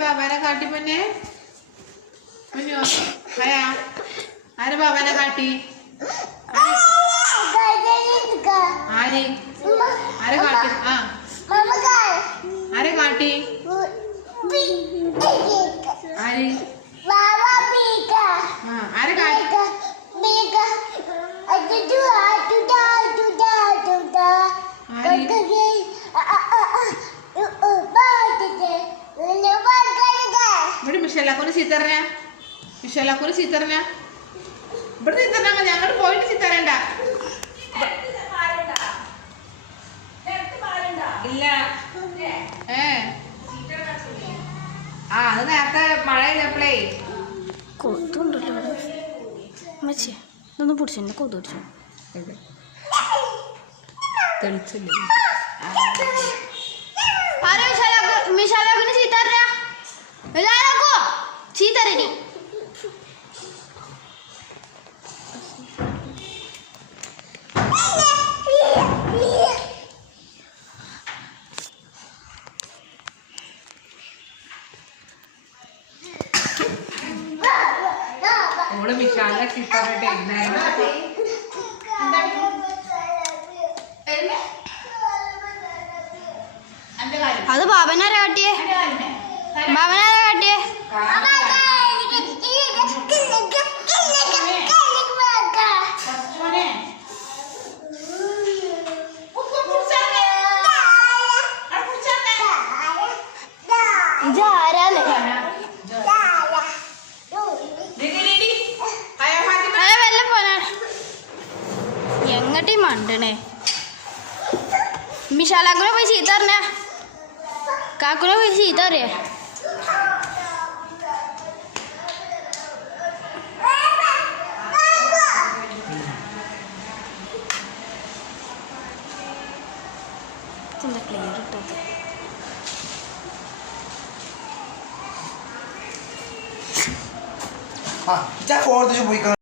ബാബാനെ കാട്ടി പൊന്നെ പൊന്നോ ആയാ ആരെ ബാബാനെ കാട്ടി ആരെ ആരെ കാട്ടി ആ ആരെ കാട്ടി ആരെ ആരെ കാട്ടി ഇവിടെ മിഷലാക്കൂന് ചീത്തറിഞ്ഞ മിഷലാക്കൂന് ചീത്തറിഞ്ഞ ഇവിടെ ചീത്തറിഞ്ഞാൽ മതി അങ്ങോട്ട് പോയിട്ട് ചീത്തറയണ്ട ഇല്ല ആ അത് നേരത്തെ മഴ ചെയ്തപ്പോഴേ കൊതുണ്ടല്ലോ അമ്മച്ചേ ഇതൊന്ന് പിടിച്ചു എന്നെ കൊതു പിടിച്ചു തെളിച്ചില്ലേ മിഷാലാക്കിന് ചീത്തറിഞ്ഞ എല്ലാവർക്കോ ചീത്തറിനി ഓള് മിഷാലിനെ ചീത്തറിഞ്ഞിട്ട് അത് ബാബനാരാ കാട്ടിയേ ബാബനാരാ കാട്ടിയേ ഇതാരാണ് വെല്ലം പോനാ എങ്ങട്ടി മണ്ടണേ മിഷാലാക്കുനെ പോയി ചീത്ത പറഞ്ഞ കാക്കുനെ പോയി ചീത്ത അറിയേ ക്ലിയർ ഇട്ടത് ആ, já acorda de